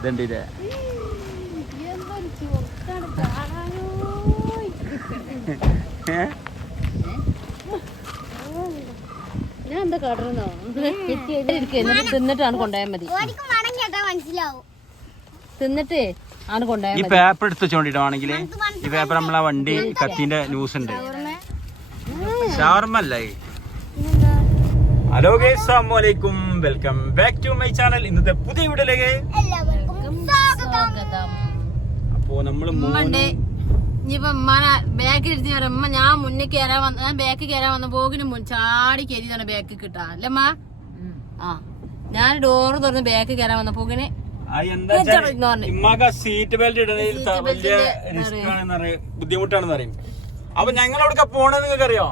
ഇതുണ്ടില്ലേ ഞാൻ എന്താ കാട്ടണോ തിന്നിട്ടാണ് കൊണ്ടുപോയാൽ മതി തിന്നിട്ട് ആണ് കൊണ്ടുപോയാൽ ഈ പേപ്പർ എടുത്ത് വെച്ചോണ്ടിട്ടാണെങ്കിൽ ഈ പേപ്പർ നമ്മളെ വണ്ടി കത്തിന്റെ ന്യൂസ് ഉണ്ട് ഷവർമ അല്ല ഹലോ ഗൈസ് അസ്സലാമു അലൈക്കും welcome back to my channel ഇന്നത്തെ പുതിയ വീഡിയോയിലേക്ക് അപ്പോ നമ്മള് ഇനിയിപ്പോ ഉമ്മാനെ ബാക്കിൽ ഇരുത്തി പറയാം ഉമ്മ ഞാൻ മുന്നേ കയറാൻ വന്ന ഞാൻ ബാക്കിൽ കയറാൻ വന്ന പോകിന് ചാടി കയറിയതാണ് ബാക്കിൽ കിട്ടാ അല്ലമ്മ ആ ഞാൻ ഡോറ് തുറന്ന് ബാക്കിൽ കയറാൻ വന്ന പോകിന് സീറ്റ് ബെൽറ്റ് ഇടുന്നതിൽ വലിയ റിസ്ക് ആണെന്ന് ബുദ്ധിമുട്ടാണെന്ന് പറയും. അപ്പൊ ഞങ്ങൾ എവിടെ പോണെന്ന് നിങ്ങൾക്ക് അറിയോ?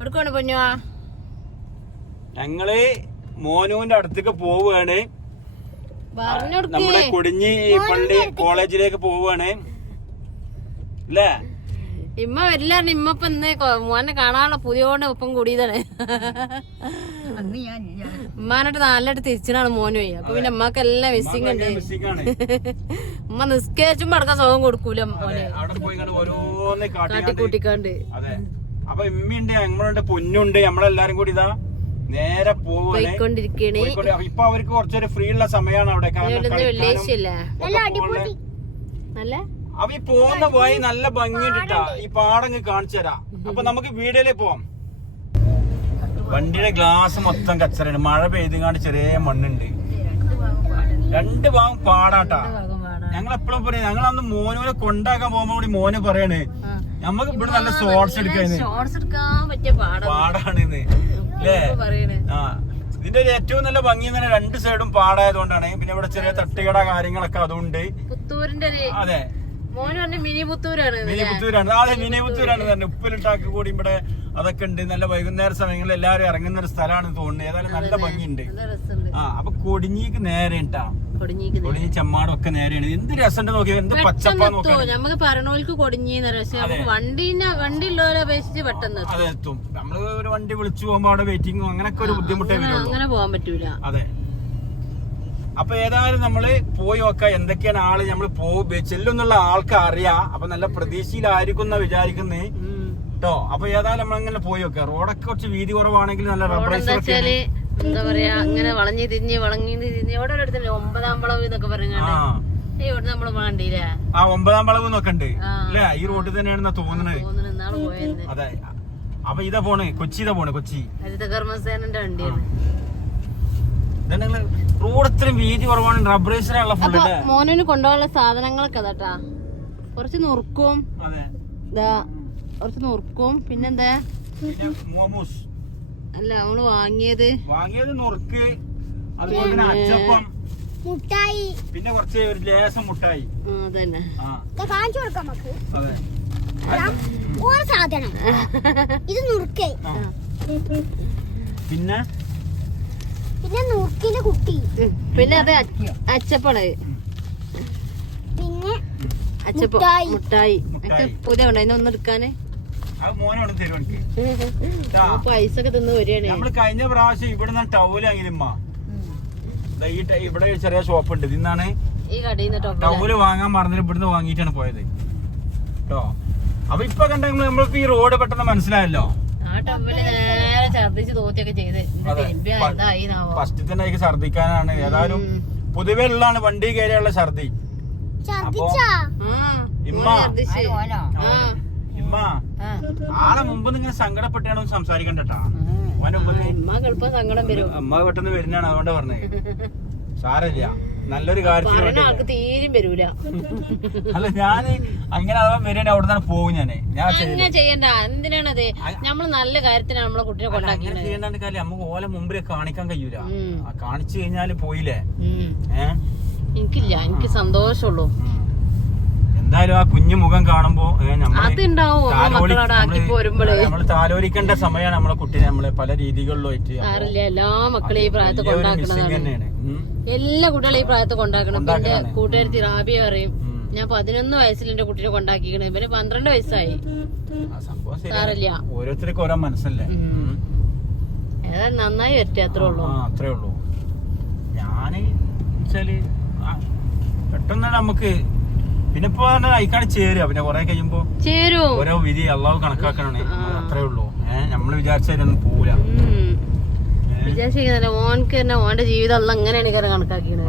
എടുക്കണ പൊന്നുവാ ഞങ്ങള് മോനുവിന്റെ അടുത്തേക്ക് പോവുകയാണ്. നമ്മുടെ കൊടിഞ്ഞി പള്ളി കോളേജിലേക്ക് പോവുകയാണ് അല്ലേ? ഇമ്മ വരില്ല. ഇമ്മപ്പൊ ഇന്ന് മോനെ കാണാനുള്ള പുതിയോണ്ട് ഒപ്പം കൂടിയതാണ്. ഉമ്മാനായിട്ട് നാലിട്ട് തിരിച്ചാണ് മോന് പോയി. അപ്പൊ പിന്നെ ഉമ്മക്ക് എല്ലാം മിസ്സിങ് ഉണ്ട്. ഉമ്മ നിസ്കരിച്ചുമ്പോ അടക്കാൻ സുഖം കൊടുക്കൂല മോനെ കാട്ടിക്കൂട്ടിക്കാണ്ട്. അപ്പൊ ഇമ്മയുണ്ട് ഞങ്ങളുണ്ട് പൊന്നുണ്ട് നമ്മളെല്ലാരും കൂടി ഇതാ നേരെ പോയിക്കൊണ്ടിരിക്കണേ. ഇപ്പൊ അവർക്ക് കുറച്ചൊരു ഫ്രീ ഉള്ള സമയമാണ് അവിടെ. വെള്ളിയാഴ്ചയല്ലേ നല്ല അപ്പൊ ഈ പോകുന്ന പോയി നല്ല ഭംഗിട്ടാ ഈ പാടങ്ങ് കാണിച്ചു തരാം. അപ്പൊ നമുക്ക് വീഡിയോയിലേക്ക് പോവാം. വണ്ടിയുടെ ഗ്ലാസ് മൊത്തം കച്ചറയാണ്. മഴ പെയ്തുകാണ്ട് ചെറിയ മണ്ണുണ്ട്. രണ്ട് ഭാഗം പാടാട്ടാ. ഞങ്ങൾ എപ്പോഴും പറയും ഞങ്ങൾ അന്ന് മോനുവിനെ കൊണ്ടാക്കാൻ പോകുമ്പോ കൂടി മോന് പറയാണ് നമ്മക്ക് ഇവിടെ നല്ല ഷോർട്സ് എടുക്കാൻ പാടാണ് അല്ലേ? ആ ഇതിന്റെ ഒരു ഏറ്റവും നല്ല ഭംഗി തന്നെ രണ്ട് സൈഡും പാടായതുകൊണ്ടാണ്. പിന്നെ ഇവിടെ ചെറിയ തട്ടുകട കാര്യങ്ങളൊക്കെ അതുകൊണ്ട് അതെ മിനി പുത്തൂരാണ്. അതെ മിനി പുത്തൂരാണ് തന്നെ. ഉപ്പിലിട്ടാക്കി കൂടി ഇവിടെ അതൊക്കെ ഉണ്ട്. നല്ല വൈകുന്നേര സമയങ്ങളിൽ എല്ലാരും ഇറങ്ങുന്ന ഒരു സ്ഥലമാണ് തോന്നുന്നത്. ഏതായാലും നല്ല ഭംഗിയുണ്ട്. ആ അപ്പൊ കൊടിഞ്ഞിക്ക് നേരെ ഉണ്ടാ കൊടിഞ്ഞി ചെമ്മാടും ഒക്കെ നേരെയാണ്. എന്ത് രസം നോക്കിയാൽ എന്ത് പച്ചപ്പാ നോക്കാം. നമുക്ക് പറഞ്ഞോൾക്ക് കൊടിഞ്ഞിന്ന് വണ്ടിയുള്ളവരെ അപേക്ഷിച്ച് പെട്ടെന്ന് അതെ എത്തും. നമ്മള് ഒരു വണ്ടി വിളിച്ചു പോകുമ്പോ അവിടെ വെയിറ്റിംഗും അങ്ങനൊക്കെ ഒരു ബുദ്ധിമുട്ടേ വരുള്ളൂ. അങ്ങനെ പോകാൻ പറ്റൂല. അതെ അപ്പൊ ഏതായാലും നമ്മള് പോയി നോക്കാം എന്തൊക്കെയാണ് ആള് നമ്മള് ചെല്ലുന്നുള്ള ആൾക്ക് അറിയാം. അപ്പൊ നല്ല പ്രതീക്ഷയിലായിരിക്കും എന്നാ വിചാരിക്കുന്നേ കേട്ടോ. അപ്പൊ ഏതായാലും നമ്മളങ്ങനെ പോയി നോക്കാം. റോഡൊക്കെ കുറച്ച് വീതി കുറവാണെങ്കിൽ നല്ല റബ്ബറൈസ് എന്താ പറയാ അങ്ങനെ വളഞ്ഞു തിരിഞ്ഞ് ഇവിടെ ഒരു 9ാം വളവ് എന്നൊക്കെ പറഞ്ഞു ഇവിടെ നമ്മള് വണ്ടിയില്ലേ. ആ 9ാം വളവ് നോക്കണ്ട് അല്ലേ? ഈ റോഡിൽ തന്നെയാണെന്നാ തോന്നുന്നത്. അതെ അപ്പൊ ഇതാ പോണ് കൊച്ചി. കൊച്ചി ഹരിതകർമ്മസേനന്റെ വണ്ടിയാണ്. റോഡ് ഇത്രയും വീതി കുറവാണ്. റബ്ബറൈസിനുള്ള ഫുള്ള് മോനു കൊണ്ടുപോകാനുള്ള സാധനങ്ങളൊക്കെ അതാട്ടാ. കുറച്ച് നുറുക്കും കുറച്ച് നുറുക്കും പിന്നെന്താ അല്ല നമ്മള് വാങ്ങിയത് നുറുക്ക്, അതുപോലെ തന്നെ അച്ചപ്പം, മുട്ടായി, പിന്നെ കുറച്ച് ഒരു ലേസം മുട്ടായി. അതന്നെ ഇത് നുറുക്കേ. പിന്നെ നുറുക്കിന്റെ കുട്ടി. പിന്നെ അത് അച്ചപ്പാണ്. പിന്നെ അച്ചപ്പം മുട്ടായി പുതിയ ഉണ്ടായി ഒന്ന് എടുക്കാന്. പൈസ ഒക്കെ തിന്ന് വരികയാണ്. നമ്മള് കഴിഞ്ഞ പ്രാവശ്യം ഇവിടെ നിന്ന് ടൗല് വാങ്ങിയിമ്മ. ഇവിടെ ചെറിയ ഷോപ്പ് ഉണ്ട്. ഇന്നാണ് ഈ കടയിൽ നിന്ന് ടൗല് വാങ്ങാൻ പറഞ്ഞത്. ഇവിടുന്ന് വാങ്ങിയിട്ടാണ് പോയത് കേട്ടോ. അപ്പൊ ഇപ്പൊ കണ്ടെങ്കിൽ നമ്മൾക്ക് ഈ റോഡ് പെട്ടെന്ന് മനസ്സിലായല്ലോ. ആ ടൗല് നേരെ ഛർദിച്ച് തോത്തിയൊക്കെ ചെയ്ത് ഫസ്റ്റ് തന്നെ എനിക്ക് ഛർദിക്കാനാണ്. ഏതായാലും പൊതുവെ ഉള്ളതാണ് വണ്ടി കയറിയുള്ള ഛർദി. ഇമ്മ ആളെ മുമ്പ് ഇങ്ങനെ സങ്കടപ്പെട്ടാണോ സംസാരിക്കണ്ടട്ടാ. അമ്മ പെട്ടെന്ന് വരുന്നതാണ് അതുകൊണ്ടാ പറഞ്ഞത്. സാരല്ല നല്ലൊരു കാര്യത്തിന് തീരും വരൂല. അല്ല ഞാന് അങ്ങനെ അഥവാ വരികയാണെങ്കിൽ അവിടെ തന്നെ പോകും. ഞാൻ ചെയ്യണ്ട. എന്തിനാണത്? നമ്മള് നല്ല കാര്യത്തിനാണ് നമ്മളെ കുട്ടിയെ കൊണ്ടാക്കി ചെയ്യേണ്ട കാര്യം. നമുക്ക് ഓലെ മുമ്പിൽ കാണിക്കാൻ കഴിയൂല. കാണിച്ചു കഴിഞ്ഞാല് പോയില്ലേ. എനിക്കില്ല, എനിക്ക് സന്തോഷമുള്ളൂ. എന്തായാലും ആ കുഞ്ഞു മുഖം കാണുമ്പോ നമ്മള് താലോലിക്കേണ്ട സമയമാണ് നമ്മളെ കുട്ടീനെ നമ്മളെ പല രീതികളിലായിട്ട്. എല്ലാ മക്കളെയും ഈ പ്രായത്തിൽ കൊണ്ടാക്കണതാണ്. എല്ലാ കുട്ടികളും ഈ പ്രായത്തിൽ കൊണ്ടാക്കണം. എന്റെ കൂട്ടുകാരി റാബിയ പറയും ഞാൻ 11 വയസ്സിൽ എന്റെ കുട്ടീനെ കൊണ്ടാക്കിക്കണേ. ഇവന് 12 വയസ്സായി. സാറില്ല, ഓരോരുത്തർക്ക് ഓരോ മനസ്സല്ലേ. ഏതായാലും നന്നായി വരട്ടെ. അത്രേ ഉള്ളൂ. ഞാന് വെച്ചാല് പെട്ടെന്ന് നമുക്ക് പിന്നെ ഇപ്പൊ അയക്കാണ് ചേരുക. പിന്നെ കൊറേ കഴിയുമ്പോ ചേരും ഓരോ വിധി അള്ളാഹു കണക്കാക്കണേ, അത്രേ ഉള്ളൂ. നമ്മള് വിചാരിച്ചതിനൊന്നും പോവില്ല. വിചാരിച്ചിരിക്കുന്നില്ല ഓനക്ക് തന്നെ ഓന്റെ ജീവിതം അല്ല അങ്ങനെയാണ് കാര്യം കണക്കാക്കിയത്.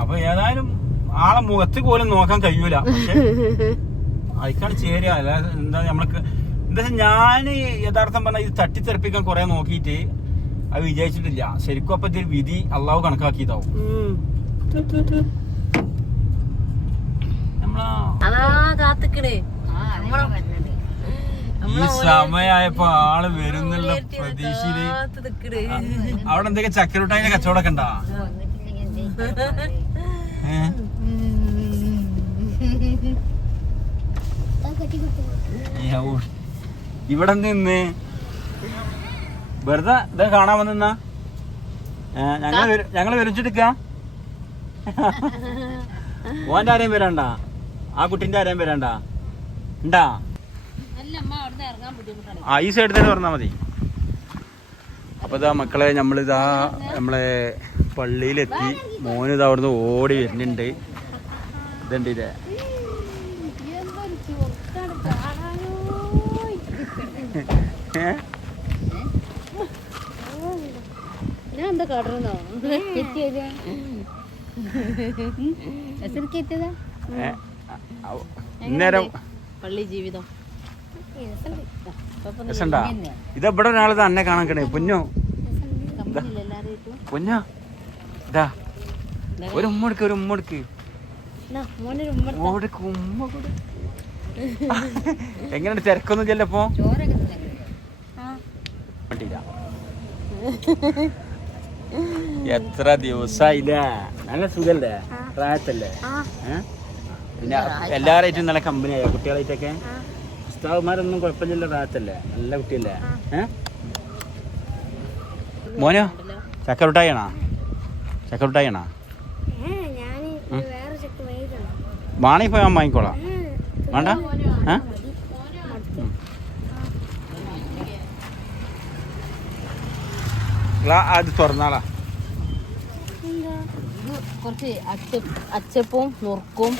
അപ്പൊ ഏതായാലും ആളെ മുഖത്ത് പോലും നോക്കാൻ കഴിയൂല. പക്ഷെ അയക്കാണ് ചേരുക. അല്ലാതെ എന്താ നമ്മൾക്ക് എന്താ ഞാന് യഥാർത്ഥം പറഞ്ഞാൽ ഇത് തട്ടിത്തെറിപ്പിക്കാൻ കൊറേ നോക്കിയിട്ട് അത് വിജയിച്ചിട്ടില്ല. ശരിക്കും അപ്പൊ ഇതിൽ വിധി അള്ളാഹു കണക്കാക്കിയതാവും. അതാ കാത്തിക്കണേ ഈ സമയായപ്പോ ആള് വരുന്നുള്ള പ്രതീക്ഷയില്. അവിടെ എന്തൊക്കെ ചക്കരൂട്ടായിന്റെ കച്ചവടമൊക്കെ ഉണ്ടാ? ഇവിടെ നിന്ന് വെറുതെ ഇതൊക്കെ കാണാൻ വന്നാ ഞങ്ങള് വരച്ചെടുക്ക. ഓന്റെ ആരെയും വരണ്ട, ആ കുട്ടിന്റെ ആരെയും വരണ്ട ഉണ്ടാ? ഈ സൈഡിൽ തന്നെ പറഞ്ഞാ മതി. അപ്പൊ ഇതാ മക്കളെ നമ്മളിതാ നമ്മളെ പള്ളിയിലെത്തി. മോനിതാ അവിടുന്ന് ഓടി വരുന്നുണ്ട്. ഇതുണ്ട് ഞാൻ എന്താ കാട്ടുന്നോ ഇന്നേരം പള്ളി ജീവിതം ഇതെവിടെ ഒരാള് തന്നെ കാണാൻ പൊന്നോ പൊന്നോ ഇതാ ഒരു ഉമ്മ എടുക്ക്, ഒരു ഉമ്മ എടുക്ക്. എങ്ങനെയുണ്ട്? തിരക്കൊന്നും ചെല്ലപ്പോ എത്ര ദിവസായില്ലേ? നല്ല സുഖല്ലേ? പ്രായത്തല്ലേ? പിന്നെ എല്ലാരായിട്ടും നല്ല കമ്പനിയായോ? കുട്ടികളായിട്ടൊക്കെ ഉസ്താവുമാരൊന്നും കുഴപ്പമില്ലല്ലോ? പ്രായത്തല്ലേ? നല്ല കുട്ടിയല്ലേ? മോനോ ചക്കറുട്ടായിണോ? ചക്കറുട്ടായിണോ? വാണി പോയി ഞാൻ വാങ്ങിക്കോളാം. വേണ്ട? അത് തുറന്നാളാ. കുറച്ച് അച്ചപ്പവും നുറുക്കും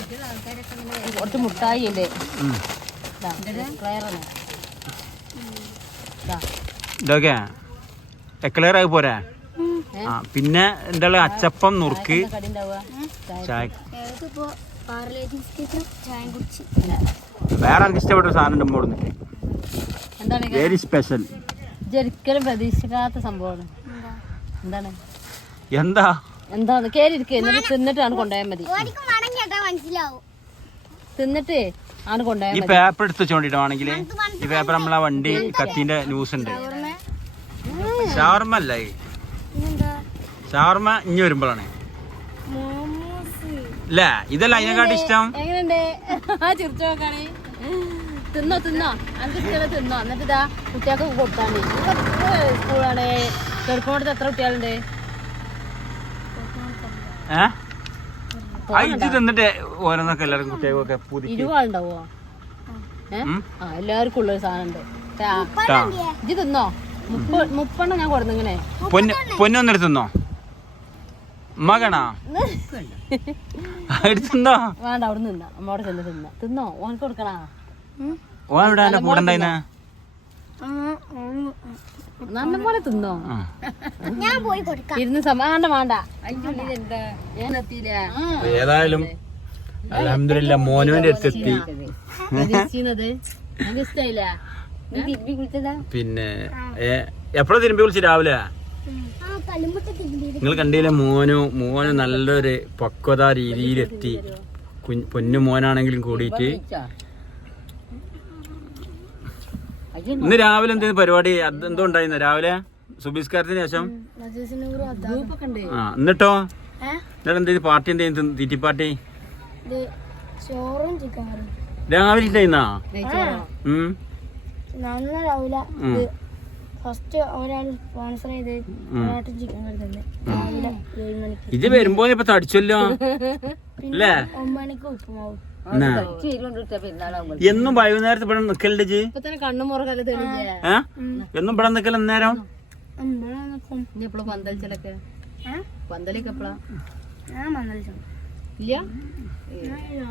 കുറച്ച് മുട്ടായി ഉണ്ട്. ഇതൊക്കെ എക്ലെയർ ആയി പോരാ. പിന്നെ എന്താ അച്ചപ്പം, നുറുക്ക്, ചായ. വേറെ എനിക്ക് ഇഷ്ടപ്പെട്ട ഒരു സാധനം ഉണ്ട് ഇവിടുന്ന്. Very special. ഒരിക്കലും പ്രതീക്ഷിക്കാത്ത സംഭവമാണ്. എന്താണ്? എന്താ എന്താന്ന് കേറിയിരിക്കുക. എന്നിട്ട് തിന്നിട്ടാണ് കൊണ്ടുപോയാൽ മതി. തിന്നിട്ട് ആണ് കൊണ്ടുപോയാൽ ഈ പേപ്പർ എടുത്ത് വെച്ചോണ്ടിട്ടാണെങ്കിൽ ഈ പേപ്പർ നമ്മളെ വണ്ടി കത്തിന്റെ ന്യൂസ് ഉണ്ട്. ഷവർമ അല്ല, ഷവർമ ഇനി വരുമ്പോഴാണ് അല്ലേ? ഇതല്ല അതിനെക്കാട്ടി ഇഷ്ടം. എങ്ങനെയുണ്ട്? ചിരിച്ചു നോക്കാണ്. തിന്നോ തിന്നോ, എനിക്ക് ഇഷ്ടമല്ല തിന്നോ. എന്നിട്ട് ഇതാ കുട്ടികൾക്ക് കൊടുത്താണ്ട് സ്കൂളാണ്. ചെറുക്കോടത്ത് എത്ര കുട്ടികളുണ്ട്? ഇത് തിന്നിട്ട് ഓരോന്നൊക്കെ എല്ലാവർക്കും കുട്ടികൾക്കൊക്കെ 20 ആളുണ്ടാവോ? എല്ലാവർക്കും ഉള്ളൊരു സാധനം ഉണ്ട്. ഇത് തിന്നോ. 30 ഞാൻ കൊടുന്നിങ്ങനെ. പൊന്നൊന്നെടുത്ത് തിന്നോ മകണാ? എടുത്തുന്നോ? വേണ്ട, അവിടെ നിന്നോ. അമ്മോടെ ചെന്ന് തിന്നോ. തിന്നോ, ഓനക്ക് കൊടുക്കണാ? ഓൻ ഇവിടെ കൂടെ ഉണ്ടായിന നല്ല പോലെ തിന്നോ. ഞാൻ പോയി കൊടുക്കാം. ഇരുന്ന് സമാധാനം വേണ്ട. ഏതായാലും അൽഹംദുലില്ലാ മോനുവിന്റെ അടുത്തെത്തി. ഇഷ്ടായില്ല. പിന്നെ എപ്പോഴാ തിരുമ്പി വിളിച്ച്? രാവിലെ നിങ്ങൾ കണ്ടില്ലേ? മോന് നല്ലൊരു പക്വത രീതിയിലെത്തി. പൊന്നു മോനാണെങ്കിലും കൂടിയിട്ട് ഇന്ന് രാവിലെ എന്തേലും പരിപാടി എന്തോ ഉണ്ടായിരുന്നു രാവിലെ സുബിസ്കാരത്തിന് ശേഷം? എന്നിട്ടോ എന്നിട്ട് എന്തേലും പാർട്ടി എന്തേലും തീറ്റി പാർട്ടി രാവിലെ ഉണ്ടായിരുന്നാ? രാവിലെ ഫസ്റ്റ് ഒരാൾ സ്പോൺസർ ചെയ്ത് ചിക്കൻ കറി തന്നെ രാവിലെ 7 മണിക്ക്. ഇത് വരുമ്പോ ഇപ്പൊ തടിച്ചല്ലോ അല്ലേ? 9 മണിക്ക് ഉപ്പുമാവും. എന്നും വൈകുന്നേരത്ത് ഇവിടെ നിക്കലുണ്ട് ജി? കണ്ണു മുറകല്ലേ തെളിഞ്ഞ. എന്നും ഇവിടെ നിക്കൽ അന്നേരം? പന്തലിച്ചലൊക്കെ പന്തലൊക്കെ എപ്പളാ? ഞാൻ മണ്ണാലി ഇല്ല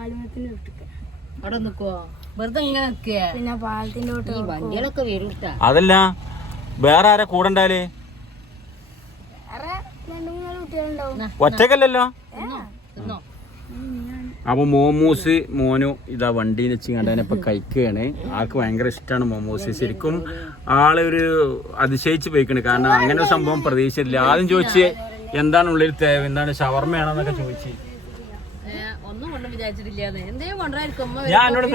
ആലുമത്തിന് വിട്ടിട്ട് അവിടെ നിക്കുവോ വെറുതെ ഇങ്ങനെ നിക്കുക പിന്നെ പാലത്തിന്റെ തൊട്ട് ഈ വണ്ടികളൊക്കെ വരും അതല്ല വേറെ ആരാ കൂടെ ഉണ്ടാല് വേറെ 2-3 കുട്ടികളുണ്ടാവും. ഒറ്റക്കല്ലല്ലോ. തിന്നോ അപ്പൊ മോമോസ് മോനു ഇതാ വണ്ടിയിൽ വെച്ച് കണ്ടതിനെ ഇപ്പൊ കഴിക്കുകയാണ്. ആൾക്ക് ഭയങ്കര ഇഷ്ടമാണ് മോമോസ്. ശരിക്കും ആളൊരു അതിശയിച്ച് പോയിക്കണ്. കാരണം അങ്ങനെ ഒരു സംഭവം പ്രതീക്ഷിച്ചില്ല. ആദ്യം ചോദിച്ച് എന്താണ് ഉള്ളിൽ തേവ്, എന്താണ് ഷവർമ്മയാണെന്നൊക്കെ ചോദിച്ചു. ഒന്നും കൊണ്ടും വിചാരിച്ചിട്ടില്ല എന്തേലും കൊണ്ടുവരായിരിക്കും ഞാൻ എന്നോട്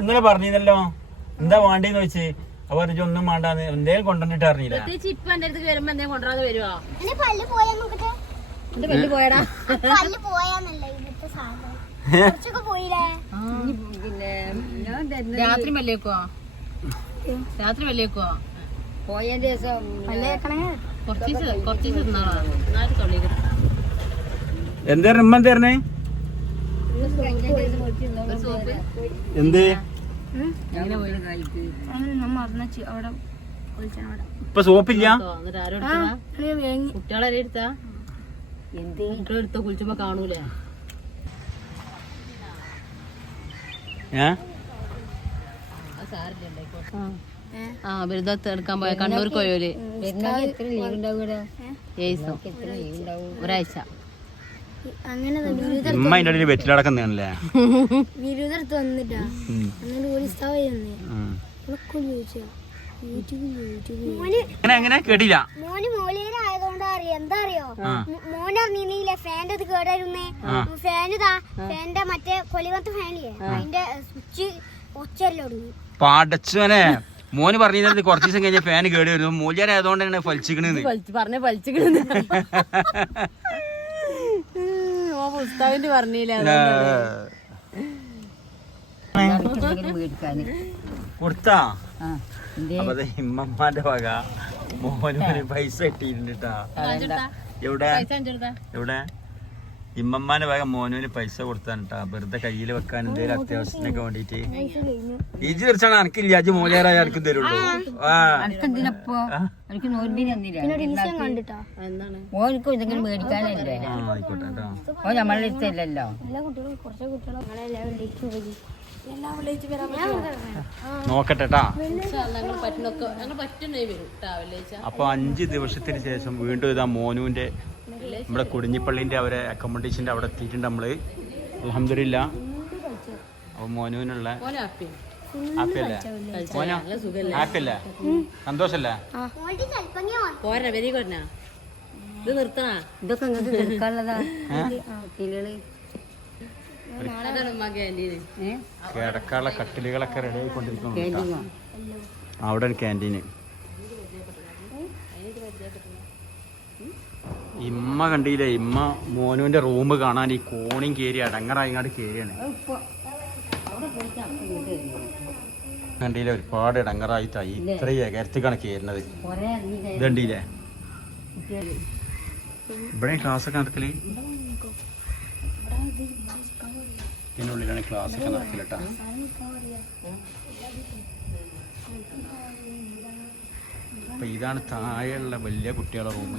ഇന്നലെ പറഞ്ഞിരുന്നല്ലോ എന്താ വേണ്ടേന്ന് ചോദിച്ച്. അപ്പൊ പറഞ്ഞു ഒന്നും വേണ്ടാന്ന്, എന്തേലും കൊണ്ടുവന്നിട്ട് അറിഞ്ഞില്ല. പ്രത്യേകിച്ച് ഇപ്പൊ എന്റെ അടുത്ത് വരുമ്പോ എന്തേലും കൊണ്ടുവരാതെ വരുവാ. എന്റെ പല്ല് പോയാ നോക്കട്ടെ. എന്റെ പല്ല് പോയടാ. പല്ല് പോയാന്നല്ല ഇവിടുത്തെ സാധനം കുറച്ചൊക്കെ പോയില്ലേ. പിന്നെ രാത്രി മല്ലേക്കുവാ, രാത്രി മല്ലേക്കുവാ പോയതിന്റെ ദിവസം പല്ല് കേക്കണേ കുറച്ച് തിന്നാളാ എന്നാലും തൊള്ളിക്ക് എന്തായിരുന്നു ഉമ്മ എന്തായിരുന്നേ? എന്ത് അവിടെ ഇപ്പൊ സോപ്പില്ല? എന്നിട്ട് ആരും കുട്ടികളെ എടുത്താ കുട്ടികളെ എടുത്തോ കുളിച്ചുമ്പോ കാണൂലേ. ആ ബിരുദത്ത് എടുക്കാൻ പോയ കണ്ണൂർക്ക് പോയോര് ഒരാഴ്ച അങ്ങനെ ഉമ്മ അതിന്റെ ഇടയിൽ വെറ്റിലടക്കുന്നല്ലേ? വിരുദ്ധത്ത് വന്നിട്ടാ അങ്ങനെ ഒരു എങ്ങനെ കേട്ടില്ല. മോന് മൂലയിലായതുകൊണ്ട് അറിയാം. എന്താ അറിയോ, മോനെ അറിഞ്ഞില്ലേ ഫാൻ്റെ അത് കേടായിരുന്നേ. ഫാന്റെ മറ്റേ കൊലിമത്തെ ഫാനില്ലേ അതിന്റെ സ്വിച്ച് ഒച്ചല്ലോ പാടച്ചോനെ. മോന് പറഞ്ഞത് കുറച്ച് ദിവസം കഴിഞ്ഞ ഫാൻ കേട് വരുന്നു. മൂല്യരായതുകൊണ്ടാണ് ഫലിച്ചിക്കണെന്ന് പറഞ്ഞ ഫലിച്ചിക്കണെന്ന് പുസ്തകന്റെ പറഞ്ഞില്ല. കൊടുത്താ അപ്പൊ ഇമ്മമാന്റെ വക മോന് പൈസ കിട്ടിയിട്ടുണ്ടാ. എവിടെ എവിടെ ഇമ്മമാന്റെ വക മോനുവിന് പൈസ കൊടുത്താൻട്ടാ. വെറുതെ കയ്യിൽ വെക്കാൻ എന്തേലും അത്യാവശ്യത്തിനൊക്കെ വേണ്ടിട്ട്. ഇജ് തീർച്ചയാണ് എനിക്കില്ല. അജ് മൂല്യരായ ആർക്കും തരുള്ളൂ. നോക്കട്ടെട്ടാ. അപ്പൊ 5 ദിവസത്തിന് ശേഷം വീണ്ടും ഇതാ മോനുവിന്റെ നമ്മുടെ കുടിഞ്ഞിപ്പള്ളിന്റെ അവരെ അക്കോമഡേഷന്റെ അവിടെ എത്തിയിട്ടുണ്ട് നമ്മള്. അൽഹംദുലില്ലാ. അപ്പൊ മോനുവിനുള്ള ഹാപ്പിയല്ലേ? മോനോ ഹാപ്പിയല്ലേ? സന്തോഷല്ലേ? പോരാ വെരി കൊന്നാ ഇത് നിർത്തണ ഇതൊക്കെ നിർക്കാനുള്ളതാ. കിടക്കാനുള്ള കട്ടിലുകളൊക്കെ റെഡി ആയിക്കൊണ്ടിരിക്കുന്നു. അവിടെ ഒരു ക്യാൻറ്റീന്. ഇമ്മ കണ്ടില്ലേ, ഇമ്മ മോനുവിന്റെ റൂം കാണാൻ ഈ കോണിയും കയറി അടങ്ങറായി ഇങ്ങോട്ട് കയറിയാണ്. കണ്ടില്ലേ, ഒരുപാട് ഇടങ്ങറായി തൈ ഇത്രയും ഏകരത്തിക്കാണ് കയറുന്നത്. ഇത് കണ്ടില്ലേ, ഇവിടെ ക്ലാസ്സൊക്കെ നടക്കല്. ഇതിനുള്ളിലാണ് ക്ലാസ്സൊക്കെ നടക്കലട്ടാ. അപ്പൊ ഇതാണ് താഴെയുള്ള വലിയ കുട്ടികളുടെ റൂം.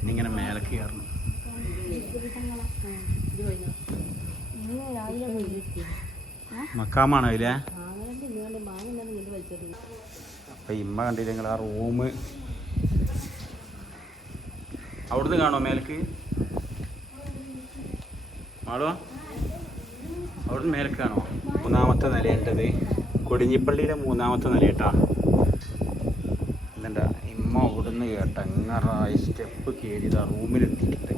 ഇന്നിങ്ങനെ മേലേക്ക് കയറണം. മക്കാമാണോ അതിലെ? അപ്പൊ ഇമ്മ കണ്ടില്ല നിങ്ങൾ ആ റൂം അവിടുന്ന് കാണോ മേലേക്ക്? ആളോ അവിടുന്ന് മേലേക്ക് കാണോ? 3ാമത്തെ നിലയേണ്ടത് കൊടിഞ്ഞിപ്പള്ളിയിലെ 3ാമത്തെ നിലയിട്ടാ. എന്താ ഇമ്മ അവിടുന്ന് കേട്ടങ്ങറായി സ്റ്റെപ്പ് കയറിയതാ റൂമിലെത്തിയിട്ടുണ്ട്.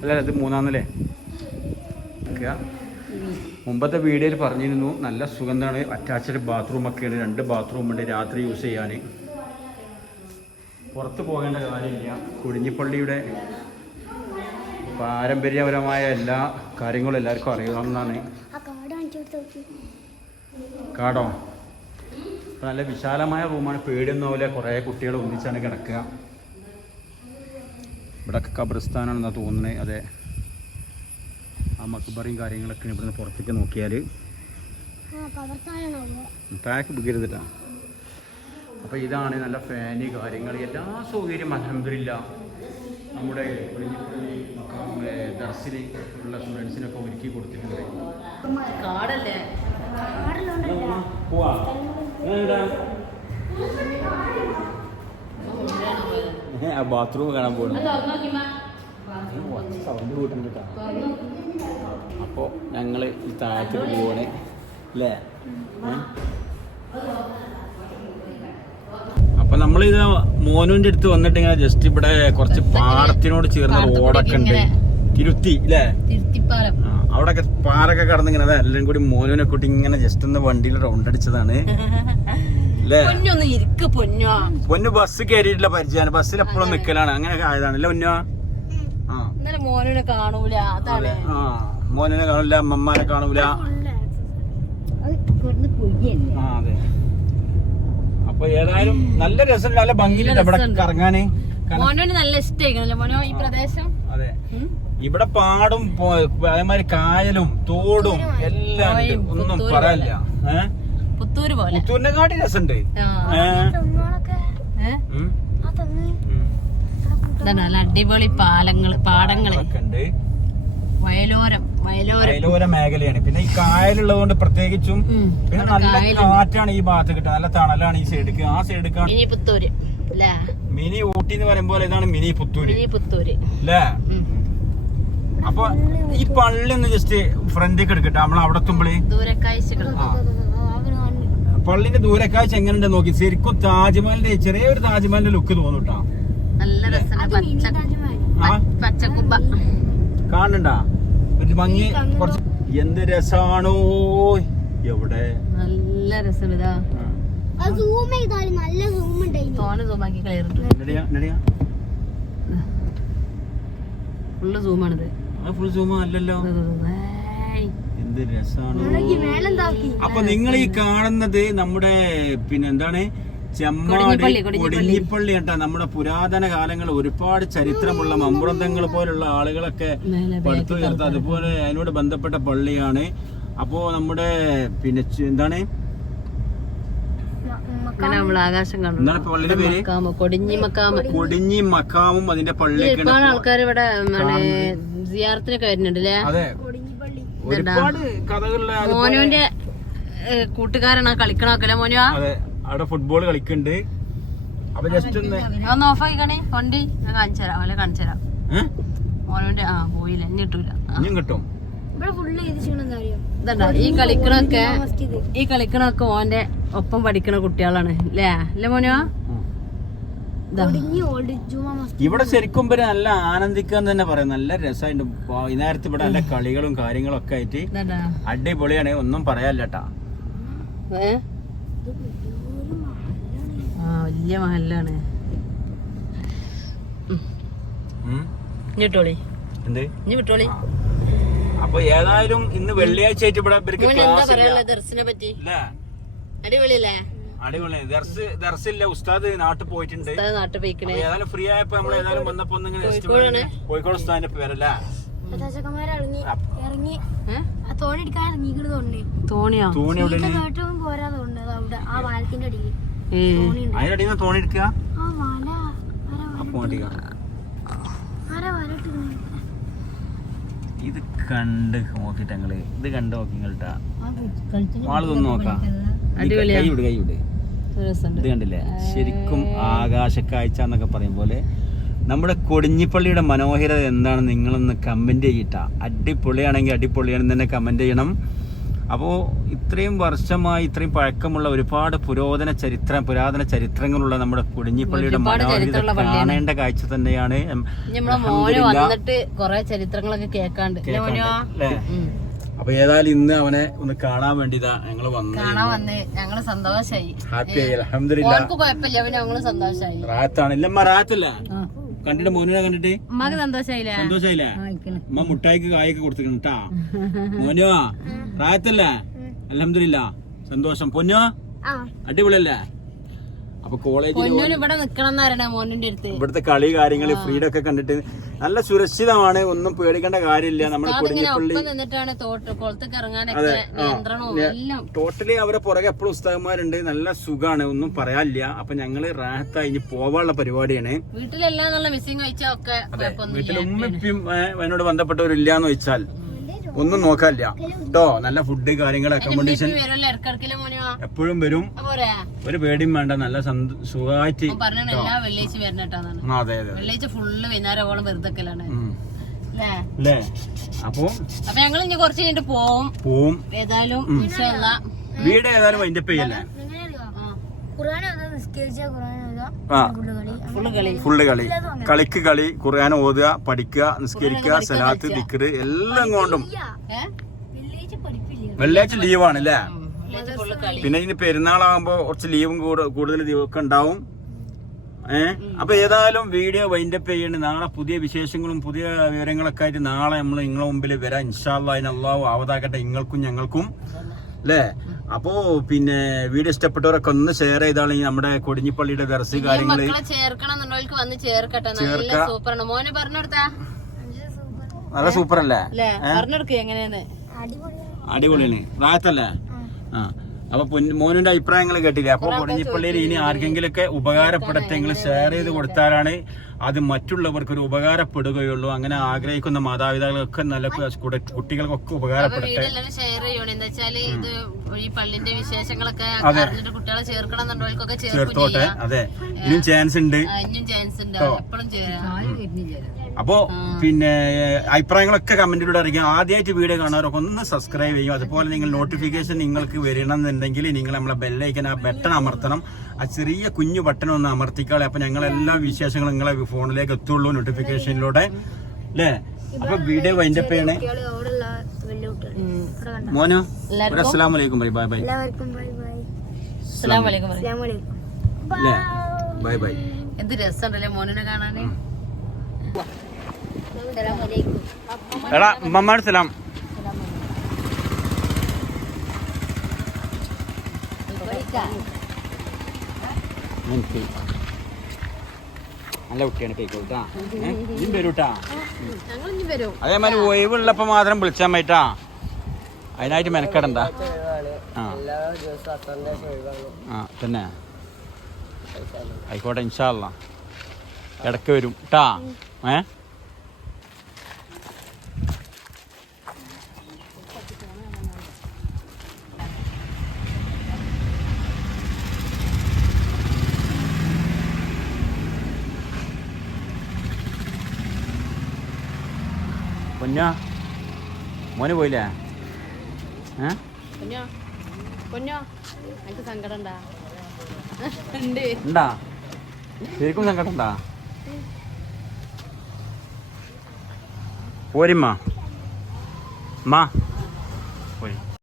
അല്ല ഇത് 3ാം നില. മുമ്പത്തെ വീഡിയോയിൽ പറഞ്ഞിരുന്നു നല്ല സുഗന്ധമാണ്. അറ്റാച്ച്ഡ് ബാത്റൂമൊക്കെയാണ്. 2 ബാത്റൂമുണ്ട് രാത്രി യൂസ് ചെയ്യാൻ. പുറത്ത് പോകേണ്ട കാര്യമില്ല. കൊടിഞ്ഞിപ്പള്ളിയുടെ പാരമ്പര്യപരമായ എല്ലാ കാര്യങ്ങളും എല്ലാവർക്കും അറിയാവുന്നതാണ്. കാടോ നല്ല വിശാലമായ റൂമാണ്. പേടിയൊന്നും പോലെ കുറേ കുട്ടികൾ ഒന്നിച്ചാണ് കിടക്കുക. ഇവിടെ ഖബർസ്ഥാനാണെന്നാ തോന്നുന്നത്. അതെ, ആ മക്ബറയും കാര്യങ്ങളൊക്കെ ഇവിടുന്ന് പുറത്തേക്ക് നോക്കിയാൽ പാക്ക് ബുക്കരുതിട്ടാ. അപ്പോൾ ഇതാണ് നല്ല ഫാന് കാര്യങ്ങൾ എല്ലാ സൗകര്യം അൽഹംദുലില്ലാ നമ്മുടെ ദർസിൽ ഉള്ള സ്റ്റുഡൻസിനൊക്കെ ഒരുക്കി കൊടുത്തിട്ടുണ്ട്. കാടല്ലേ പോവാ ബാത്റൂം കാണാൻ പോകുന്നു. സൗണ്ട് കൂട്ടുണ്ട് കേട്ടോ. അപ്പോൾ ഞങ്ങൾ ഈ താഴത്തേക്ക് പോവാണ് അല്ലേ. അപ്പൊ നമ്മളിത് മോനുവിന്റെ അടുത്ത് വന്നിട്ട് ഇങ്ങനെ ജസ്റ്റ് ഇവിടെ കുറച്ച് പാടത്തിനോട് ചേർന്ന റോഡൊക്കെ ഉണ്ട്. തിരുത്തി അല്ലേ, അവിടെയൊക്കെ പാറൊക്കെ കടന്ന് ഇങ്ങനെ എല്ലാം കൂടി മോനുവിനെ കൂട്ടി ഇങ്ങനെ ജസ്റ്റ് ഒന്ന് വണ്ടിയിൽ റൗണ്ട് അടിച്ചതാണ് അല്ലേ. പൊന്നു ബസ് കയറിയിട്ടില്ല, പരിചയമാണ്. ബസ്സിൽ എപ്പോഴും നിക്കലാണ്, അങ്ങനെയൊക്കെ ആയതാണ് അല്ലേ പൊന്നോ. മോനെ കാണൂല, മോനെ കാണൂല, അമ്മമാരെ കാണൂല. അതെ. അപ്പൊ ഏതായാലും നല്ല രസം, നല്ല ഭംഗിയിലുണ്ട് ഇവിടെ കറങ്ങാന്. മോനോന് നല്ല ഇഷ്ടമായിക്കണല്ലോ മോനോ ഈ പ്രദേശം. അതെ, ഇവിടെ പാടും അതേമാതിരി കായലും തോടും എല്ലാം ഉണ്ട്, ഒന്നും പറയാനില്ല. പുത്തൂര് പോലെ, പുത്തൂരിനെ കാട്ടി രസമുണ്ട്. നല്ല അടിപൊളി പാടങ്ങള് ഉണ്ട്, വയലോര മേഖലയാണ്. പിന്നെ ഈ കായലുള്ളത് കൊണ്ട് പ്രത്യേകിച്ചും പിന്നെ നല്ല കാറ്റാണ് ഈ ഭാഗത്ത് കിട്ടുക, നല്ല തണലാണ് ഈ സൈഡിക്ക്. ആ സൈഡിക്ക് പുത്തൂര് മിനി ഊട്ടി എന്ന് പറയുമ്പോൾ ഇതാണ് മിനി പുത്തൂര് അല്ലേ. അപ്പൊ ഈ പള്ളി ഒന്ന് ജസ്റ്റ് ഫ്രണ്ടിലേക്ക് എടുക്കട്ടെ നമ്മൾ അവിടെ എത്തുമ്പോഴേ. പള്ളിന്റെ ദൂരക്കാഴ്ച എങ്ങനെയുണ്ട് നോക്കി. ശരിക്കും താജ്മഹലിന്റെ ചെറിയൊരു താജ്മഹലിന്റെ ലുക്ക് തോന്നൂട്ടാ. കാണണ്ടാ ഒരു ഭംഗി കുറച്ച്. എന്ത് രസാണോ എവിടെ, നല്ല രസം. ഫുള്ള് സൂമാണിത്. ഫുൾ സൂം അല്ലല്ലോ, എന്ത് രസാണ്. അപ്പൊ നിങ്ങൾ ഈ കാണുന്നത് നമ്മുടെ പിന്നെ എന്താണ് ചെമ്മാട് കൊടിഞ്ഞിപ്പള്ളി കേട്ടാ. നമ്മുടെ പുരാതന കാലങ്ങൾ ഒരുപാട് ചരിത്രമുള്ള മമ്പുറന്തങ്ങൾ പോലുള്ള ആളുകളൊക്കെ പടുത്തുയർത്ത അതുപോലെ അതിനോട് ബന്ധപ്പെട്ട പള്ളിയാണ്. അപ്പോ നമ്മുടെ പിന്നെ എന്താണ് പള്ളിയുടെ പേര് കൊടിഞ്ഞി മക്കാമും അതിന്റെ പള്ളിയൊക്കെ ആൾക്കാർ ഇവിടെ സിയാറത്തിനൊക്കെ വരുന്നുണ്ടല്ലേ. അതെ, ഒരുപാട് കഥകളിലെ മോനുവിന്റെ കൂട്ടുകാരാണ് കളിക്കണോക്കല്ലേ മോനു. അതെ, അവിടെ ഫുട്ബോൾ കളിക്കുന്നുണ്ട്. അപ്പൊ ജസ്റ്റ് ഒന്ന് ഓഫാക്കിക്കണേ വണ്ടി, ഞാൻ കാണിച്ചുതരാം. അല്ലെ കാണിച്ചുതരാം മോനുവിന്റെ. പോയില്ല, ഇനി കിട്ടൂല, ഇനിയും കിട്ടും. ഈ കളിക്കണൊക്കെ ഓന്റെ ഒപ്പം പഠിക്കണ കുട്ടികളാണ് അല്ലേ അല്ലേ മോനുവാ. ഇവിടെ ശരിക്കും പേര് നല്ല ആനന്ദിക്കാൻ തന്നെ പറയാം. നല്ല രസമായിട്ട് വൈകുന്നേരത്ത് ഇവിടെ നല്ല കളികളും കാര്യങ്ങളും ഒക്കെ ആയിട്ട് അടിപൊളിയാണ്, ഒന്നും പറയാനില്ലട്ടാ. വലിയ മഹലാണ്. വിട്ടോളി. അപ്പൊ ഏതായാലും ഇന്ന് വെള്ളിയാഴ്ച ആയിട്ട് ഇവിടെ അടിപൊളിയല്ലേ. അടിപൊളി. ദർസില്ല, ഉസ്താദ് നാട്ടിൽ പോയിട്ടുണ്ട്. ഏതായാലും ഫ്രീ ആയപ്പോ നമ്മൾ ഏതായാലും വന്നപ്പോ കോഴിക്കോട് ഉസ്താദിന്റെ പേരല്ലേ. അതിനടിയിൽ തോണി എടുക്കുക. ഇത് കണ്ട് നോക്കിട്ട് ഞങ്ങള് ഇത് കണ്ട് നോക്കിട്ടാ ആള് നോക്കാം. കൈവിട് ഇത് കണ്ടില്ലേ, ശരിക്കും ആകാശക്കാഴ്ച എന്നൊക്കെ പറയും പോലെ നമ്മുടെ കൊടിഞ്ഞിപ്പള്ളിയുടെ മനോഹരത എന്താണ് നിങ്ങളൊന്ന് കമന്റ് ചെയ്യട്ടാ. അടിപൊളിയാണെങ്കിൽ അടിപൊളിയാണെന്ന് തന്നെ കമന്റ് ചെയ്യണം. അപ്പോൾ ഇത്രയും വർഷമായി ഇത്രയും പഴക്കമുള്ള ഒരുപാട് പുരാതന ചരിത്രങ്ങളുള്ള നമ്മുടെ കൊടിഞ്ഞിപ്പള്ളിയുടെ മനോഹരത കാണേണ്ട കാഴ്ച തന്നെയാണ്. അപ്പൊ ഏതായാലും ഇന്ന് അവനെ ഒന്ന് കാണാൻ വേണ്ടിതാ ഞങ്ങള് ഞങ്ങള് സന്തോഷായി. ഹാപ്പി ആയി, അൽഹംദുലില്ലാ. റാഹത്താണ്. ഇല്ലമ്മ റാഹത്തല്ല കണ്ടിട്ട് മോനെ കണ്ടിട്ട് സന്തോഷായില്ലേ. അമ്മ മുട്ടായിക്ക് കായൊക്കെ കൊടുത്തിട്ടുണ്ട് കേട്ടാ. മോനോ റാഹത്തല്ലേ, അൽഹംദുലില്ലാ, സന്തോഷം. പൊന്നോ അടിപൊളിയല്ലേ. അപ്പൊ കോളേജിൽ പൊന്നൂന് ഇവിടെ നിക്കണം എന്നറിയണേ മോനിന്റെ അടുത്ത്. ഇവിടുത്തെ കളി കാര്യങ്ങള് ഫ്രീഡം ഒക്കെ കണ്ടിട്ട് നല്ല സുരക്ഷിതമാണ്, ഒന്നും പേടിക്കേണ്ട കാര്യമില്ല. നമ്മൾ കൊടിഞ്ഞിപ്പള്ളി നിന്നിട്ടാണ് കുളത്തേക്ക് ഇറങ്ങാനൊക്കെ നിയന്ത്രണവും എല്ലാം. ടോട്ടലി അവരെ പുറകെ എപ്പോഴും ഉസ്താദന്മാരുണ്ട്, നല്ല സുഖാണ്, ഒന്നും പറയാനില്ല. അപ്പൊ ഞങ്ങള് റാഹത്തായി ഇനി പോവാനുള്ള പരിപാടിയാണ്. വീട്ടിലെല്ലാന്നുള്ള മിസ്സിങ് വെച്ചാൽ ഒക്കെ വീട്ടിൽ ഉമ്മയും എന്നോട് ബന്ധപ്പെട്ടവരില്ലാന്ന് വെച്ചാൽ ഒന്നും നോക്കാനില്ല കേട്ടോ. നല്ല ഫുഡ് കാര്യങ്ങൾ അക്കോമഡേഷൻ എപ്പോഴും വരും, ഒരു പേടിയും വേണ്ട, നല്ല സുഖമായിട്ട്. എല്ലാ വെള്ളിയാഴ്ച വരണേട്ടാന്നാണ്. അതെ അതെ, വെള്ളിയാഴ്ച ഫുള്ള് വൈകുന്നേരം വെറുതെക്കലാണ് അല്ലേ. അപ്പൊ ഞങ്ങൾ ഇനി കുറച്ച് കഴിഞ്ഞിട്ട് പോവും. ഏതായാലും വീട് ഏതായാലും അതിന്റെ പേയല്ലേ, ഫുള്ള് കളി, കളിക്ക് കളി, ഖുർആൻ ഓതുക, പഠിക്കുക, നിസ്കരിക്കുക, സലാത്ത്, ദിക്റ് എല്ലാം കൊണ്ടും. വെള്ളിയാഴ്ച ലീവാണ് അല്ലേ. പിന്നെ ഇനി പെരുന്നാളാകുമ്പോ കുറച്ച് ലീവും കൂടുതൽ ഒക്കെ ഉണ്ടാവും. അപ്പൊ ഏതായാലും വീഡിയോ വൈൻഡപ്പ് ചെയ്യണ്ട്. നാളെ പുതിയ വിശേഷങ്ങളും പുതിയ വിവരങ്ങളൊക്കെ ആയിട്ട് നാളെ നമ്മൾ നിങ്ങളെ മുമ്പിൽ വരാം ഇൻഷാ അല്ലാഹ്. അതിന് അല്ലാഹു ആവതാക്കട്ടെ ഇങ്ങൾക്കും ഞങ്ങൾക്കും അല്ലേ. അപ്പോ പിന്നെ വീഡിയോ ഇഷ്ടപ്പെട്ടവരൊക്കെ ഒന്ന് ഷെയർ ചെയ്താണെങ്കിൽ നമ്മുടെ കൊടിഞ്ഞിപ്പള്ളിയുടെ ദർസ് കാര്യങ്ങള് നല്ല സൂപ്പർ അല്ലേ, അടിപൊളിയാണ്, റാഹത്തല്ലേ. അപ്പൊ മോനിന്റെ അഭിപ്രായങ്ങൾ കേട്ടില്ലേ. അപ്പൊ കൊടിഞ്ഞിപ്പള്ളിയിൽ ഇനി ആർക്കെങ്കിലും ഒക്കെ ഉപകാരപ്പെടട്ടെ, നിങ്ങൾ ഷെയർ ചെയ്ത് കൊടുത്താലാണ് അത് മറ്റുള്ളവർക്ക് ഒരു ഉപകാരപ്പെടുകയുള്ളൂ. അങ്ങനെ ആഗ്രഹിക്കുന്ന മാതാപിതാക്കൾക്കൊക്കെ നല്ല കുട്ടികൾക്കൊക്കെ ഉപകാരപ്പെടട്ടെ. ചേർത്തോട്ടെ. അതെ, ഇനിയും ചാൻസ് ഉണ്ട്. അപ്പോ പിന്നെ അഭിപ്രായങ്ങളൊക്കെ കമന്റിലൂടെ അറിയിക്കാം. ആദ്യമായിട്ട് വീഡിയോ കാണാറൊക്കെ ഒന്ന് സബ്സ്ക്രൈബ് ചെയ്യും. അതുപോലെ നിങ്ങൾ നോട്ടിഫിക്കേഷൻ നിങ്ങൾക്ക് വരണമെന്നുണ്ടെങ്കിൽ നിങ്ങൾ നമ്മളെ ബെല്ലൈക്കൻ ആ ബട്ടൺ അമർത്തണം. ആ ചെറിയ കുഞ്ഞു ബട്ടൺ ഒന്ന് അമർത്തിക്കാളെ. അപ്പൊ ഞങ്ങളെല്ലാ വിശേഷങ്ങളും നിങ്ങളെ ഫോണിലേക്ക് എത്തുള്ളൂ നോട്ടിഫിക്കേഷനിലൂടെ അല്ലേ. അപ്പൊ വീഡിയോ വൈൻഡപ്പ് ചെയ്യണേ. മോനോ അസ്സലാമു അലൈക്കും, ബൈ ബൈ. Bye bye. എന്ത് രസമുണ്ടല്ലേ മോനെ കാണാന്. എടാ ഉമ്മമാർ സലാം. നല്ല കുട്ടിയാണ് കേൾക്കൂട്ടാ. ഇതും വരൂട്ടാ. അതേമാതിരി ഒഴിവുള്ളപ്പോ മാത്രം വിളിച്ചാൽ മതിട്ടാ, അതിനായിട്ട് മെനക്കെടണ്ട. തന്നെ ആയിക്കോട്ടെ ഇൻഷാ അല്ലാ. ഇടയ്ക്ക് വരും ട്ടാ. പൊന്നോ മോന് പോയില്ലേ? സങ്കടം ഉണ്ടാ? ശരിക്കും സങ്കടം ഉണ്ടാ? പോരിമ്മ പോരി.